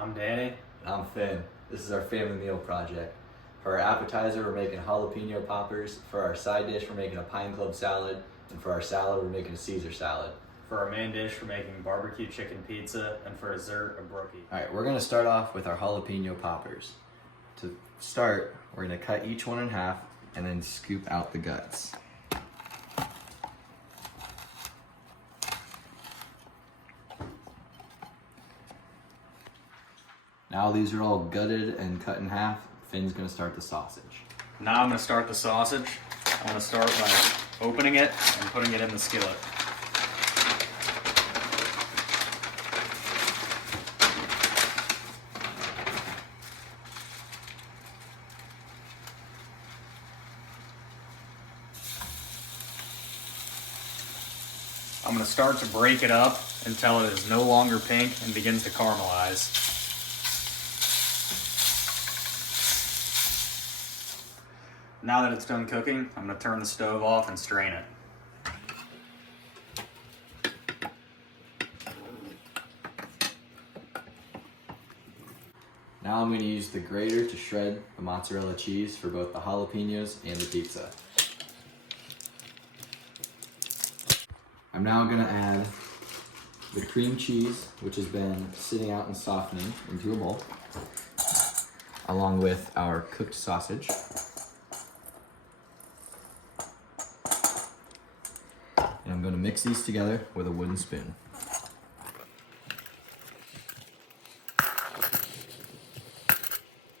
I'm Danny. I'm Finn. This is our family meal project. For our appetizer, we're making jalapeno poppers. For our side dish, we're making a pine club salad. And for our salad, we're making a Caesar salad. For our main dish, we're making barbecue chicken pizza, and for dessert, a brookie. All right, we're gonna start off with our jalapeno poppers. To start, we're gonna cut each one in half and then scoop out the guts. Now these are all gutted and cut in half. Finn's gonna start the sausage. Now I'm gonna start the sausage. I'm gonna start by opening it and putting it in the skillet. I'm going to start to break it up until it is no longer pink and begins to caramelize. Now that it's done cooking, I'm going to turn the stove off and strain it. Now I'm going to use the grater to shred the mozzarella cheese for both the jalapenos and the pizza. I'm now going to add the cream cheese, which has been sitting out and softening, into a bowl, along with our cooked sausage. And I'm going to mix these together with a wooden spoon.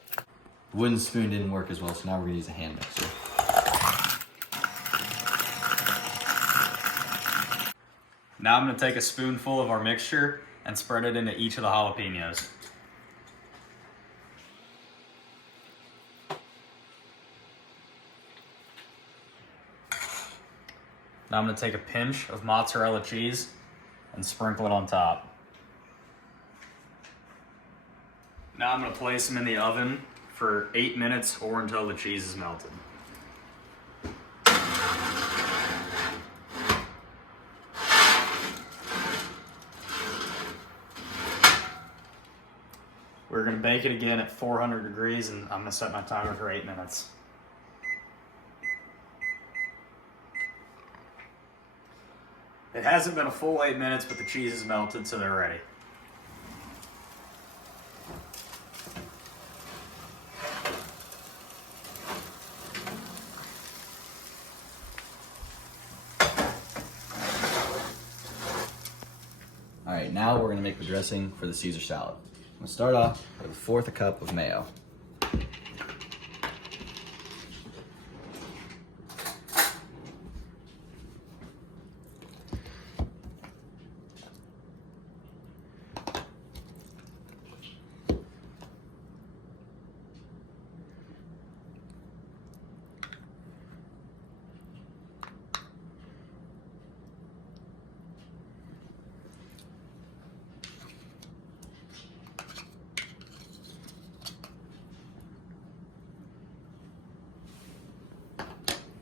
The wooden spoon didn't work as well, so now we're going to use a hand mixer. Now I'm going to take a spoonful of our mixture and spread it into each of the jalapenos. Now I'm going to take a pinch of mozzarella cheese and sprinkle it on top. Now I'm going to place them in the oven for 8 minutes or until the cheese is melted. We're going to bake it again at 400 degrees, and I'm going to set my timer for 8 minutes. It hasn't been a full 8 minutes, but the cheese is melted, so they're ready. All right, now we're going to make the dressing for the Caesar salad. I'm gonna start off with a fourth a cup of mayo.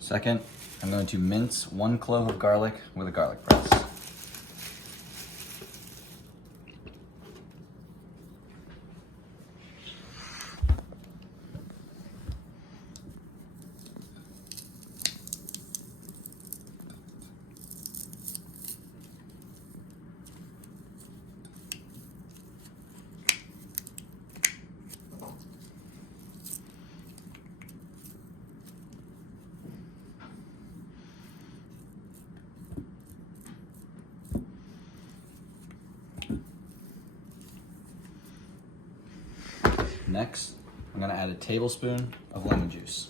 Second, I'm going to mince 1 clove of garlic with a garlic press. Next, I'm going to add a tablespoon of lemon juice.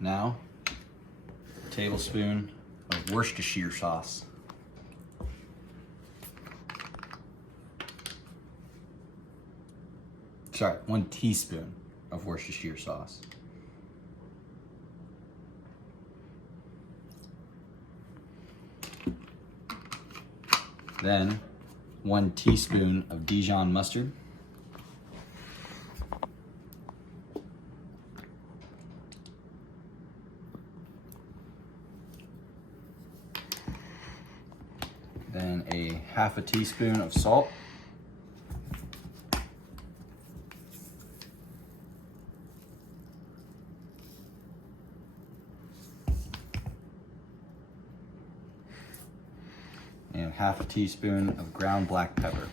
Now, a tablespoon of Worcestershire sauce. Sorry, 1 teaspoon of Worcestershire sauce. Then 1 teaspoon of Dijon mustard. in a half a teaspoon of salt. And half a teaspoon of ground black pepper.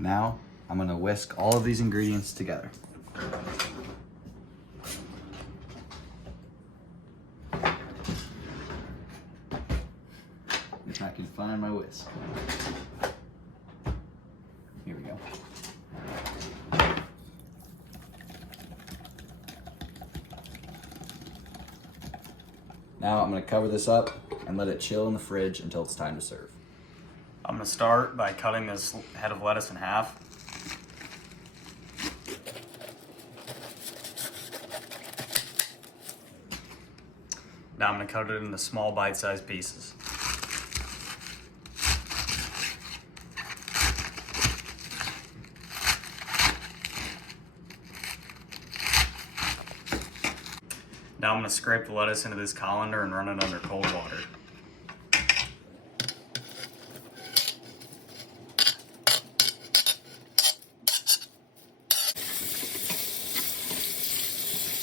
Now, I'm gonna whisk all of these ingredients together. If I can find my whisk. Here we go. Now I'm gonna cover this up and let it chill in the fridge until it's time to serve. I'm gonna start by cutting this head of lettuce in half. Now I'm gonna cut it into small bite-sized pieces. Now I'm gonna scrape the lettuce into this colander and run it under cold water.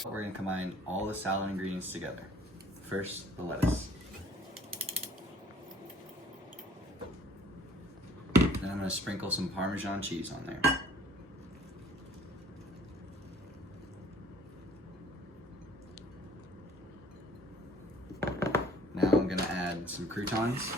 We're gonna combine all the salad ingredients together. First, the lettuce. Then I'm gonna sprinkle some Parmesan cheese on there. Now I'm gonna add some croutons.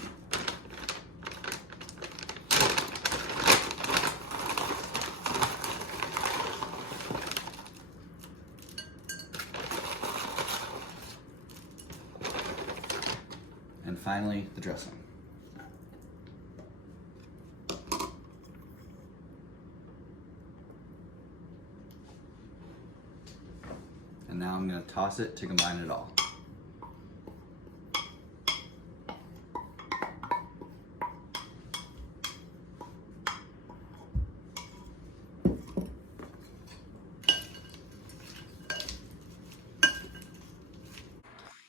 And finally, the dressing. And now I'm gonna toss it to combine it all.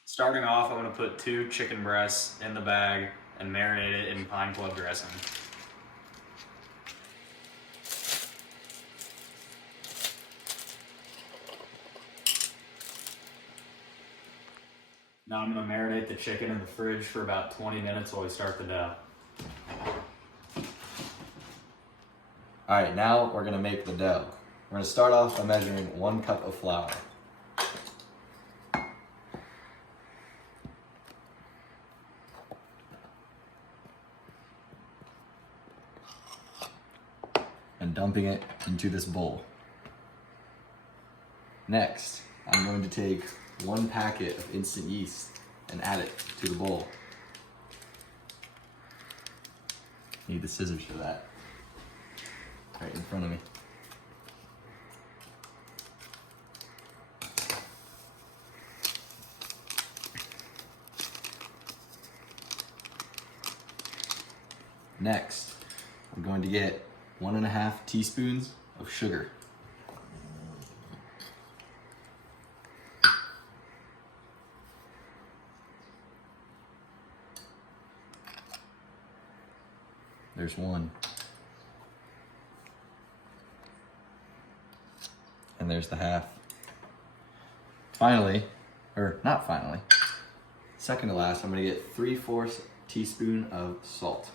Starting off, I'm gonna put 2 chicken breasts in the bag and marinate it in pine club dressing. Now I'm gonna marinate the chicken in the fridge for about 20 minutes while we start the dough. All right, now we're gonna make the dough. We're gonna start off by measuring 1 cup of flour. And dumping it into this bowl. Next, I'm going to take 1 packet of instant yeast and add it to the bowl. Need the scissors for that. Right in front of me. Next, I'm going to get 1.5 teaspoons of sugar. There's 1. And there's the half. Finally, or not finally, second to last, I'm gonna get 3/4 teaspoon of salt.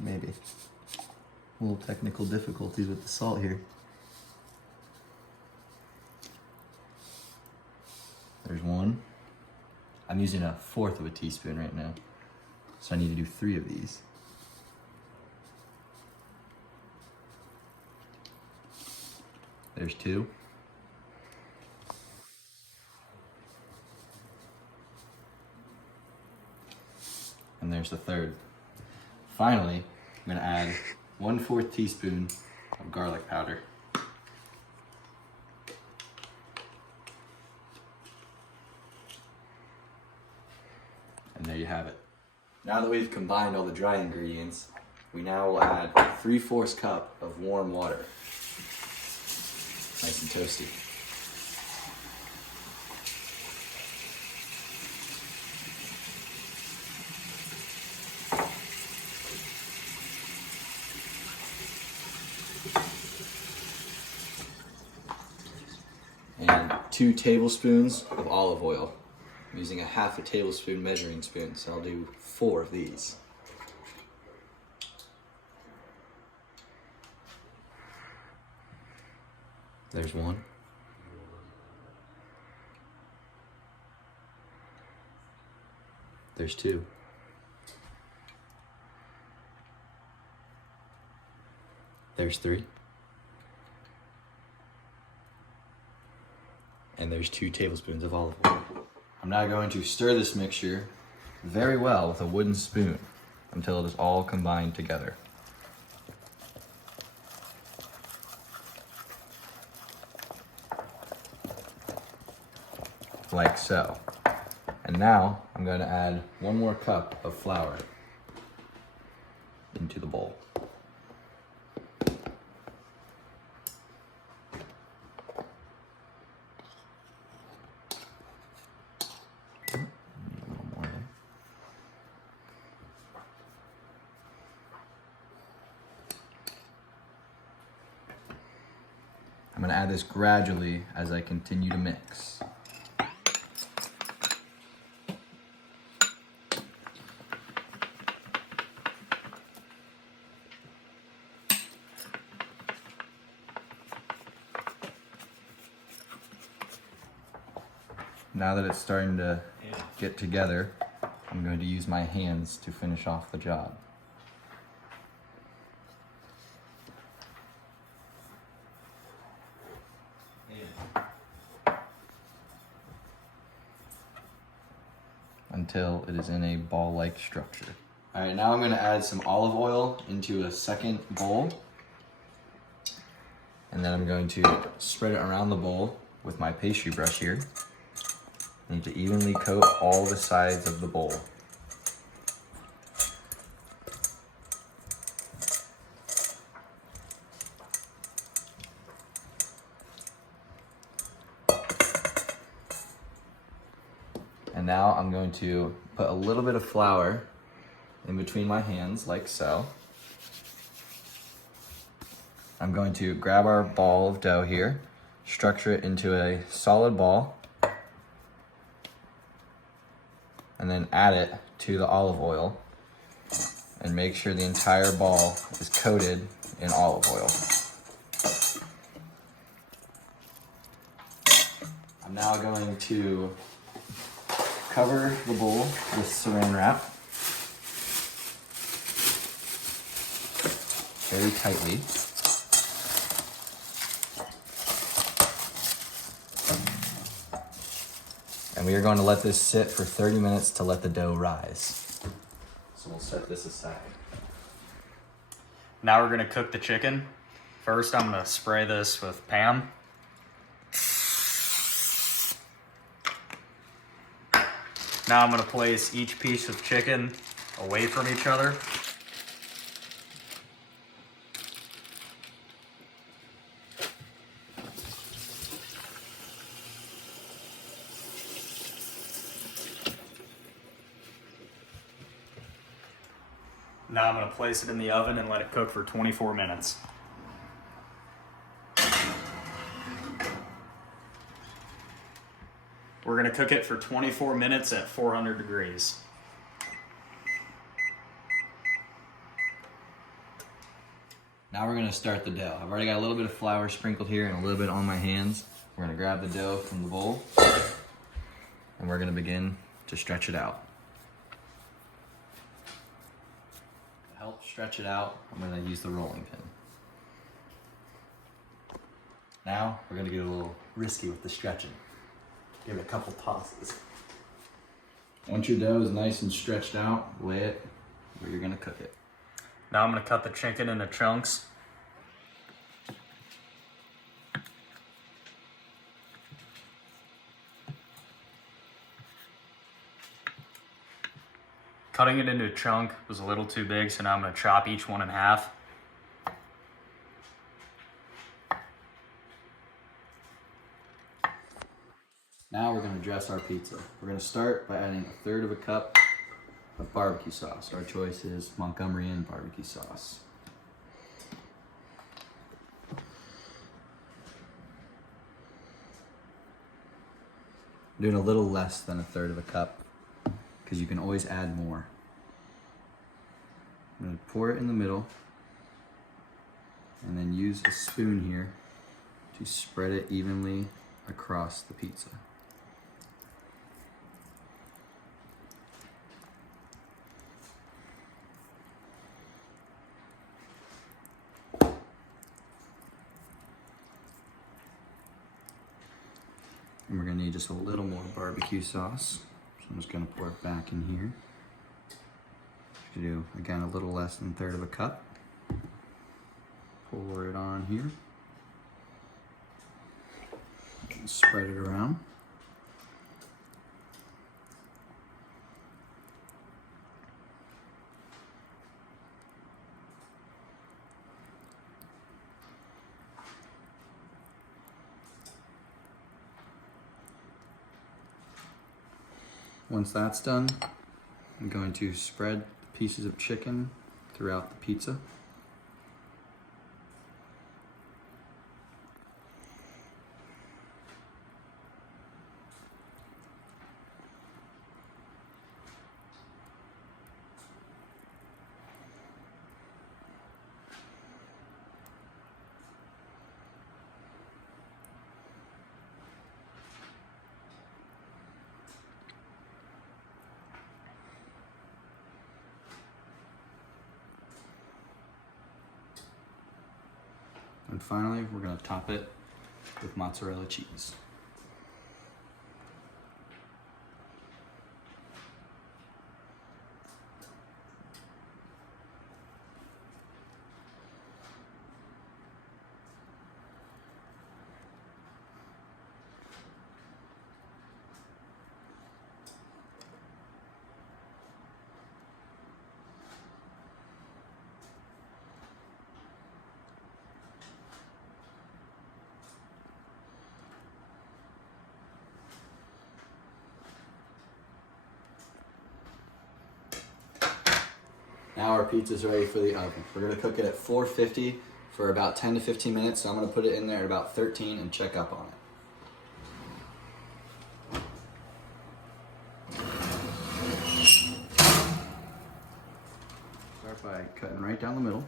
Maybe. A little technical difficulties with the salt here. There's 1. I'm using 1/4 of a teaspoon right now, so I need to do 3 of these. There's 2. And there's the 3rd. finally, I'm gonna add 1/4 teaspoon of garlic powder. And there you have it. Now that we've combined all the dry ingredients, we now will add 3/4 cup of warm water. Nice and toasty. And 2 tablespoons of olive oil. I'm using a 1/2 tablespoon measuring spoon, so I'll do 4 of these. There's 1. There's 2. There's 3. And there's 2 tablespoons of olive oil. I'm now going to stir this mixture very well with a wooden spoon until it is all combined together. Like so. And now I'm going to add 1 more cup of flour into the bowl. I'm going to add this gradually as I continue to mix. Now that it's starting to get together, I'm going to use my hands to finish off the job. Until it is in a ball-like structure. All right, now I'm going to add some olive oil into a second bowl. And then I'm going to spread it around the bowl with my pastry brush here. I need to evenly coat all the sides of the bowl. And now I'm going to put a little bit of flour in between my hands, like so. I'm going to grab our ball of dough here, structure it into a solid ball, and then add it to the olive oil and make sure the entire ball is coated in olive oil. I'm now going to cover the bowl with saran wrap very tightly. And we are going to let this sit for 30 minutes to let the dough rise. So we'll set this aside. Now we're gonna cook the chicken. First, I'm gonna spray this with Pam. Now I'm gonna place each piece of chicken away from each other. Now I'm gonna place it in the oven and let it cook for 24 minutes. We're gonna cook it for 24 minutes at 400 degrees. Now we're gonna start the dough. I've already got a little bit of flour sprinkled here and a little bit on my hands. We're gonna grab the dough from the bowl and we're gonna begin to stretch it out. To help stretch it out, I'm gonna use the rolling pin. Now we're gonna get a little risky with the stretching. Give it a couple tosses. Once your dough is nice and stretched out, lay it where you're gonna cook it. Now I'm gonna cut the chicken into chunks. Cutting it into a chunk was a little too big, so now I'm gonna chop each one in half. Now we're gonna dress our pizza. We're gonna start by adding 1/3 cup of barbecue sauce. Our choice is Montgomeryan barbecue sauce. I'm doing a little less than 1/3 cup because you can always add more. I'm gonna pour it in the middle and then use a spoon here to spread it evenly across the pizza. And we're gonna need just a little more barbecue sauce. So I'm just gonna pour it back in here. Just do, again, a little less than 1/3 cup. Pour it on here. And spread it around. Once that's done, I'm going to spread pieces of chicken throughout the pizza. And finally, we're gonna top it with mozzarella cheese. Now our pizza's ready for the oven. We're gonna cook it at 450 for about 10 to 15 minutes. So I'm gonna put it in there at about 13 and check up on it. Start by cutting right down the middle.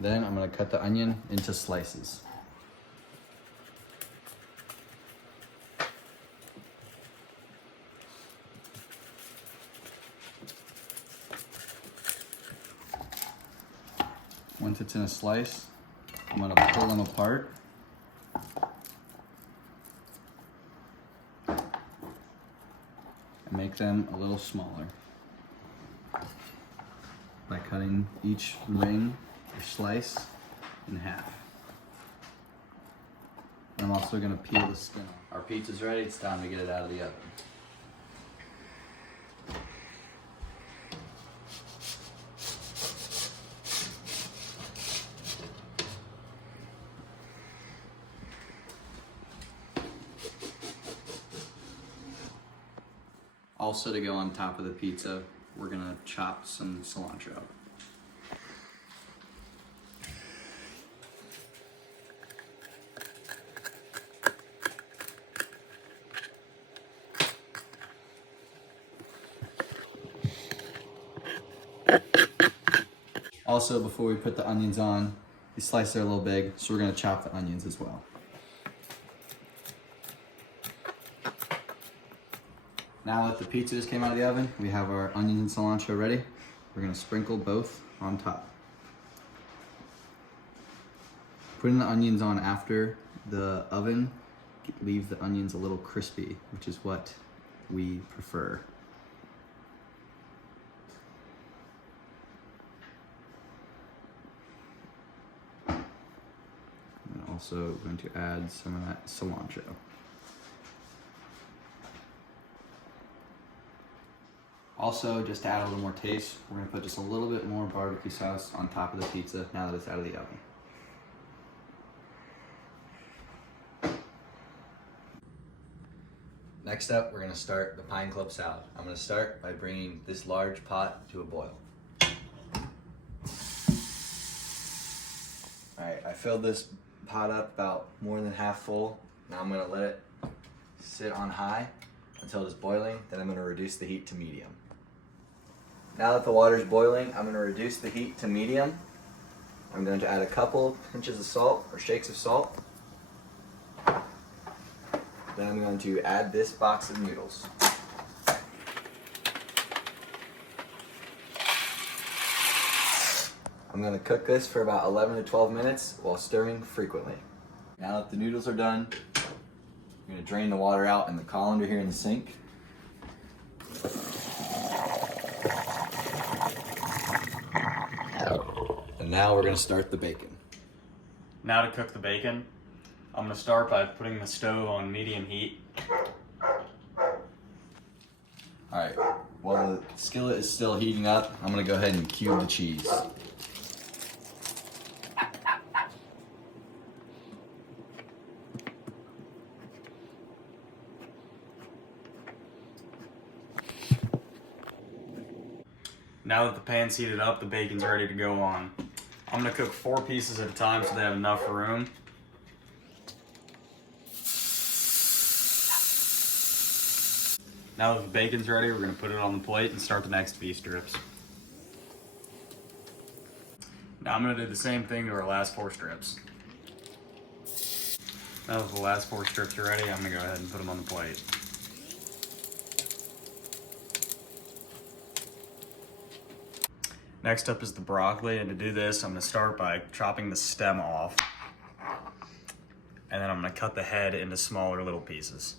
Then I'm gonna cut the onion into slices. Once it's in a slice, I'm gonna pull them apart. And make them a little smaller by cutting each ring or slice in half. And I'm also gonna peel the skin off. Our pizza's ready, it's time to get it out of the oven. Also, to go on top of the pizza, we're gonna chop some cilantro. Also, before we put the onions on, these slices are a little big, so we're gonna chop the onions as well. Now that the pizza just came out of the oven, we have our onions and cilantro ready. We're gonna sprinkle both on top. Putting the onions on after the oven leaves the onions a little crispy, which is what we prefer. And also going to add some of that cilantro. Also, just to add a little more taste, we're gonna put just a little bit more barbecue sauce on top of the pizza now that it's out of the oven. Next up, we're gonna start the pine club salad. I'm gonna start by bringing this large pot to a boil. All right, I filled this pot up about more than half full. Now I'm gonna let it sit on high until it's boiling. Then I'm gonna reduce the heat to medium. Now that the water's boiling, I'm gonna reduce the heat to medium. I'm going to add a couple pinches of salt or shakes of salt. Then I'm going to add this box of noodles. I'm going to cook this for about 11 to 12 minutes while stirring frequently. Now that the noodles are done, I'm going to drain the water out in the colander here in the sink. And now we're going to start the bacon. Now to cook the bacon, I'm going to start by putting the stove on medium heat. Alright, while the skillet is still heating up, I'm going to go ahead and cube the cheese. Now that the pan's heated up, the bacon's ready to go on. I'm going to cook 4 pieces at a time so they have enough room. Now that the bacon's ready, we're going to put it on the plate and start the next beef strips. Now I'm going to do the same thing to our last 4 strips. Now that the last 4 strips are ready, I'm going to go ahead and put them on the plate. Next up is the broccoli, and to do this, I'm going to start by chopping the stem off. And then I'm going to cut the head into smaller little pieces.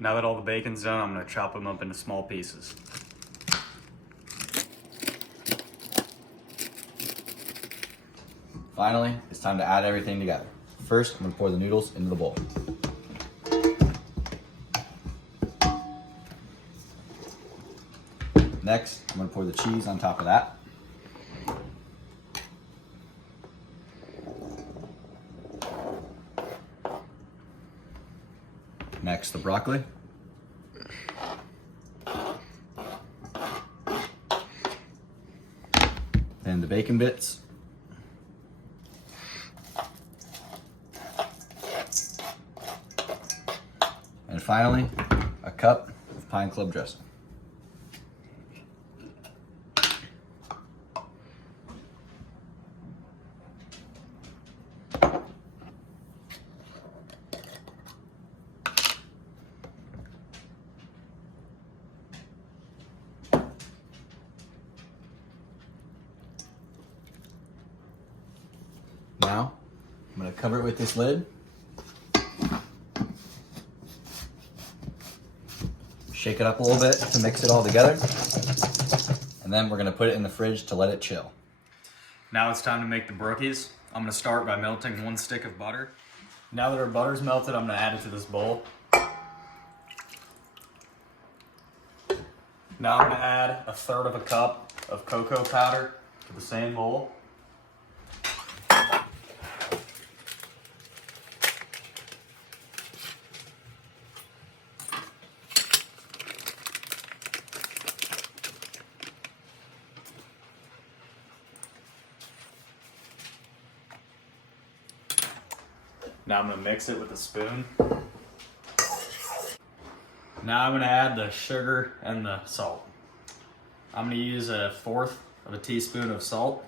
Now that all the bacon's done, I'm going to chop them up into small pieces. Finally, it's time to add everything together. First, I'm going to pour the noodles into the bowl. Next, I'm going to pour the cheese on top of that. Next, the broccoli. Then the bacon bits. And finally, a cup of Pine Club dressing. Now, I'm going to cover it with this lid. Shake it up a little bit to mix it all together. And then we're going to put it in the fridge to let it chill. Now it's time to make the brookies. I'm going to start by melting 1 stick of butter. Now that our butter's melted, I'm going to add it to this bowl. Now I'm going to add 1/3 of a cup of cocoa powder to the same bowl. Now I'm going to mix it with a spoon. Now I'm going to add the sugar and the salt. I'm going to use 1/4 of a teaspoon of salt.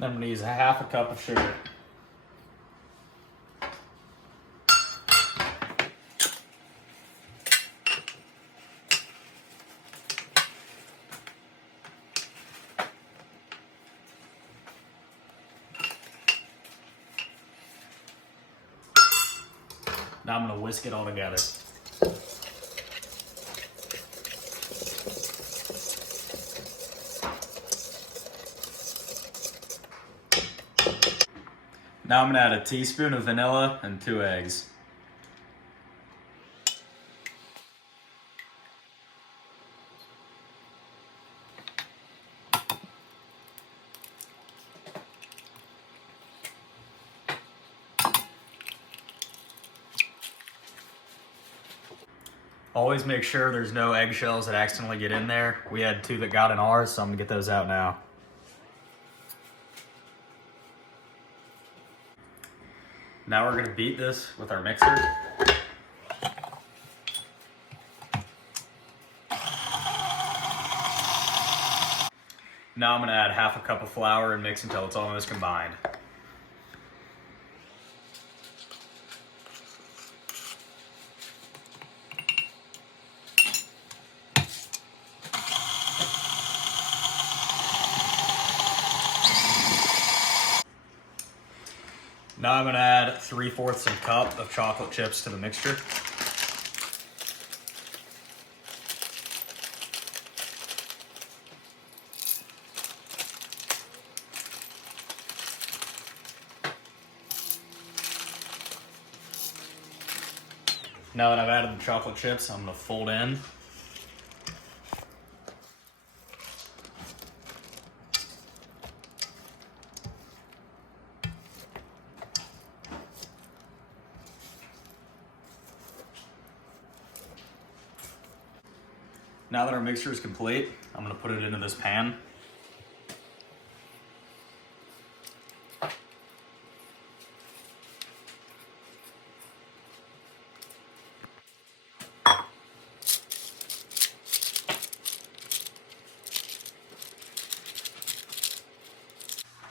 Then I'm gonna use a half a cup of sugar. Now I'm gonna whisk it all together. Now I'm gonna add a teaspoon of vanilla and 2 eggs. Always make sure there's no eggshells that accidentally get in there. We had 2 that got in ours, so I'm gonna get those out now. Now we're gonna beat this with our mixer. Now I'm gonna add half a cup of flour and mix until it's almost combined. Now I'm gonna add 3/4 of a cup of chocolate chips to the mixture. Now that I've added the chocolate chips, I'm gonna fold in. Now that our mixture is complete, I'm gonna put it into this pan.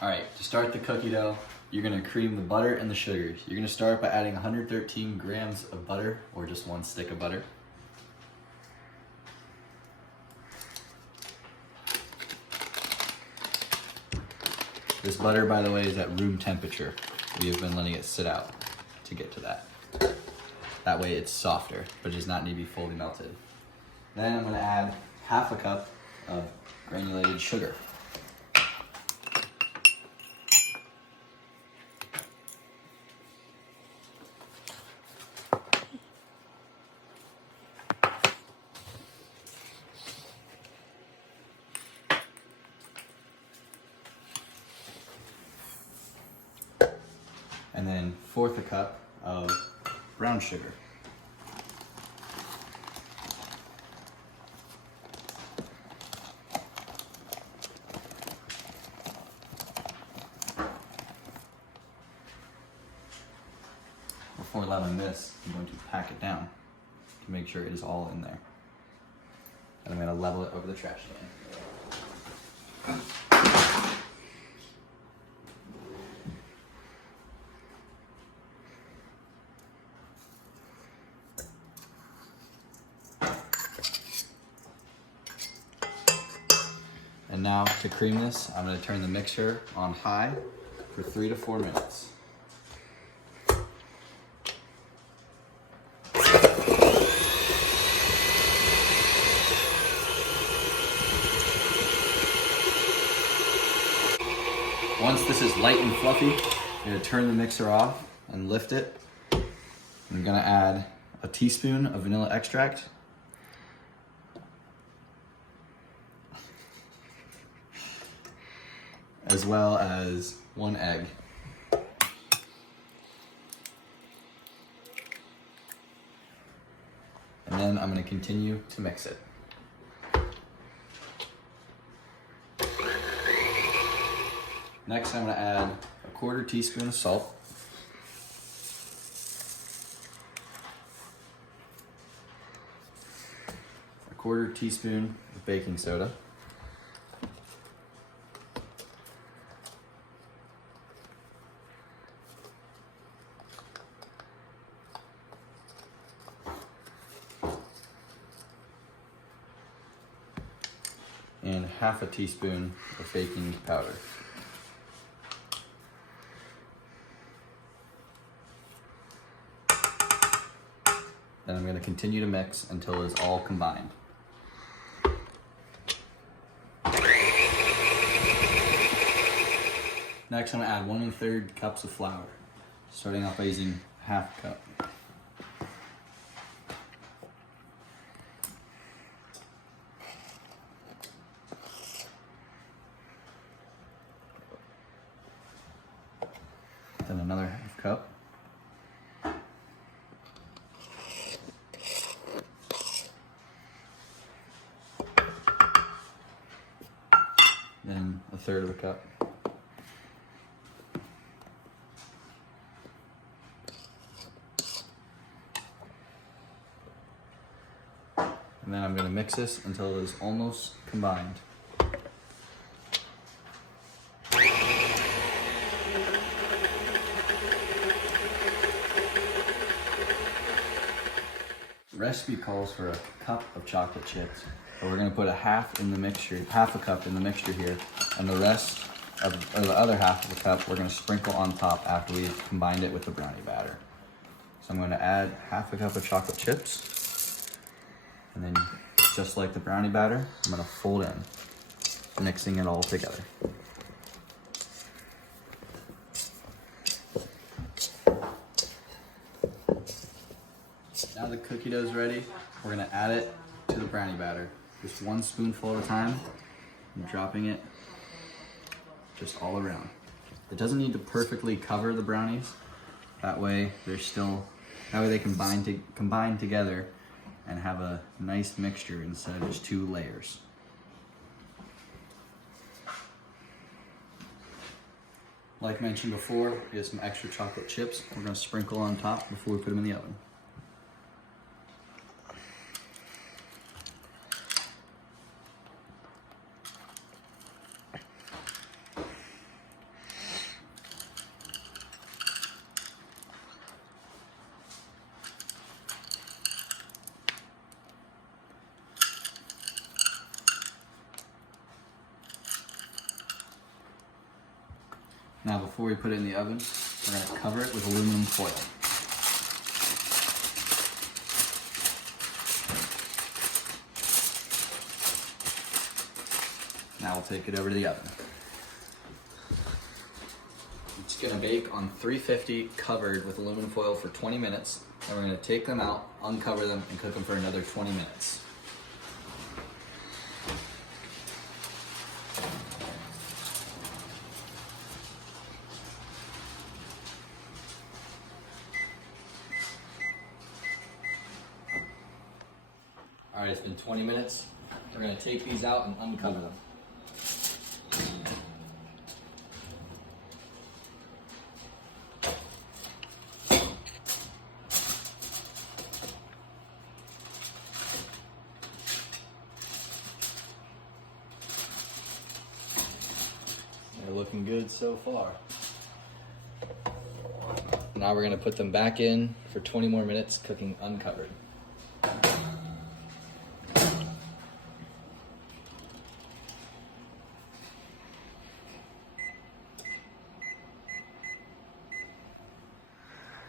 All right, to start the cookie dough, you're gonna cream the butter and the sugar. You're gonna start by adding 113 grams of butter, or just 1 stick of butter. This butter, by the way, is at room temperature. We have been letting it sit out to get to that. That way it's softer, but it does not need to be fully melted. Then I'm gonna add half a cup of granulated sugar. And then 1/4 a cup of brown sugar. Before allowing this, I'm going to pack it down to make sure it is all in there. And I'm going to level it over the trash can. And now to cream this, I'm going to turn the mixer on high for 3 to 4 minutes. Once this is light and fluffy, I'm going to turn the mixer off and lift it. I'm going to add a teaspoon of vanilla extract, as well as 1 egg. And then I'm going to continue to mix it. Next, I'm going to add a 1/4 teaspoon of salt, a 1/4 teaspoon of baking soda, half a teaspoon of baking powder. Then I'm going to continue to mix until it's all combined. Next, I'm going to add 1 1/3 cups of flour, starting off by using half a cup. Then another half cup. Then 1/3 of a cup. And then I'm going to mix this until it is almost combined. The recipe calls for a cup of chocolate chips, but we're going to put a half in the mixture, half a cup in the mixture here, and the rest of, or the other half of the cup, we're going to sprinkle on top after we've combined it with the brownie batter. So I'm going to add half a cup of chocolate chips, and then just like the brownie batter, I'm going to fold in, mixing it all together. Now the cookie dough is ready, we're going to add it to the brownie batter. Just 1 spoonful at a time. I'm dropping it just all around. It doesn't need to perfectly cover the brownies. That way they combine together and have a nice mixture instead of just 2 layers. Like mentioned before, we have some extra chocolate chips we're going to sprinkle on top before we put them in the oven. Now before we put it in the oven, we're going to cover it with aluminum foil. Now we'll take it over to the oven. It's going to bake on 350 covered with aluminum foil for 20 minutes. Then we're going to take them out, uncover them, and cook them for another 20 minutes. All right, it's been 20 minutes. We're going to take these out and uncover them. They're looking good so far. Now we're going to put them back in for 20 more minutes, cooking uncovered.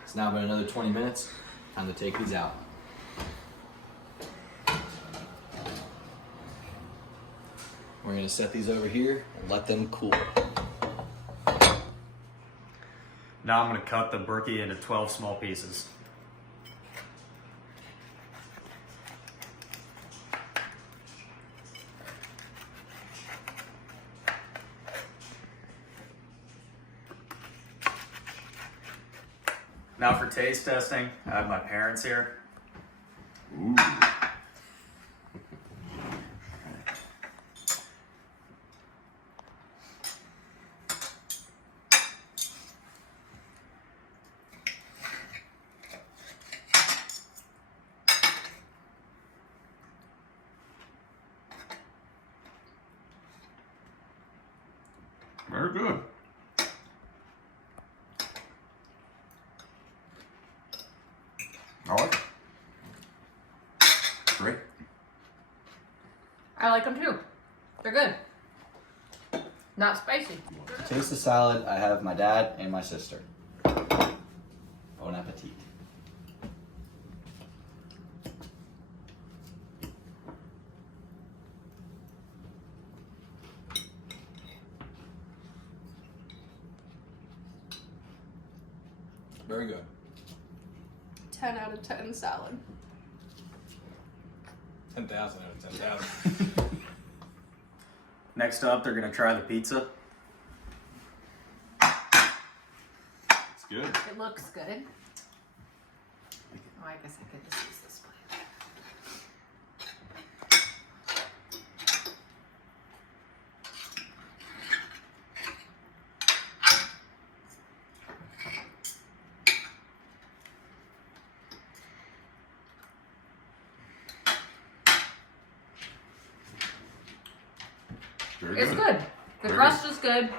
It's now been another 20 minutes. Time to take these out. We're going to set these over here and let them cool. Now I'm going to cut the brookie into 12 small pieces. Now for taste testing, I have my parents here. Ooh. Very good. I like it. Great. I like them too. They're good. Not spicy. Taste the salad. I have my dad and my sister. Bon appetit. Very good. 10 out of 10 salad. 10,000 out of 10,000. Next up, they're gonna try the pizza. It's good. It looks good. Oh, I guess I could just use this plate. Very It's good. The Very crust is good.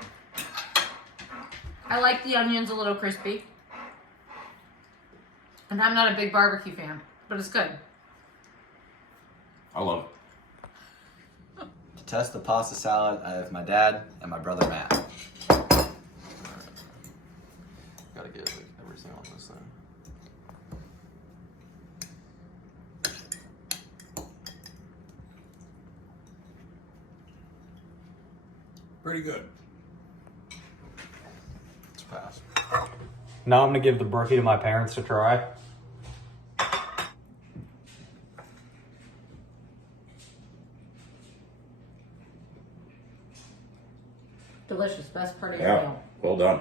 I like the onions a little crispy. And I'm not a big barbecue fan, but it's good. I love it. To test the pasta salad, I have my dad and my brother Matt. Gotta get like everything on this thing. Pretty good. It's pass. Now I'm gonna give the brookie to my parents to try. Delicious. Best part of your meal. Well done.